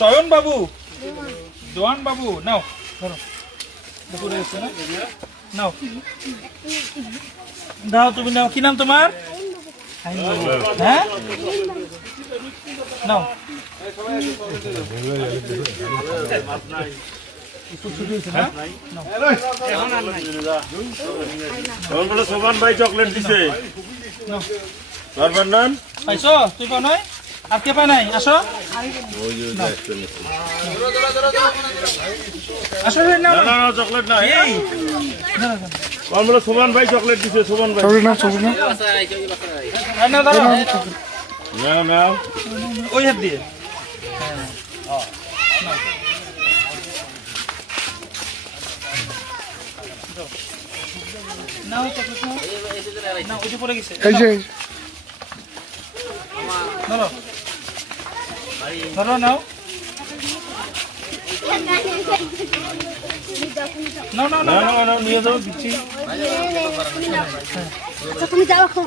চয়ন বাবু। জোয়ান বাবু নাও ধরো। দুপুরে এসছে না। নাও। দাও তুমি নাও। কি নাম তোমার? হ্যাঁ? নাও। সোমান ভাই চকলেট দিছে। নাও। পারবেন না পাইছো? তুই পাও নয় আর কে পায় নাই? আসো। না না না চকলেট না এই। না, না, তখন ভাই চকলেট দিছে সোমান ভাই। চকলেট নাও চকলেট না, না। না না ওই হাত দিয়ে। না এই যে। ধরো ধরো নাও। নাও না না না নিয়ে যাও দিচ্ছি। আচ্ছা তুমি যাও এখন।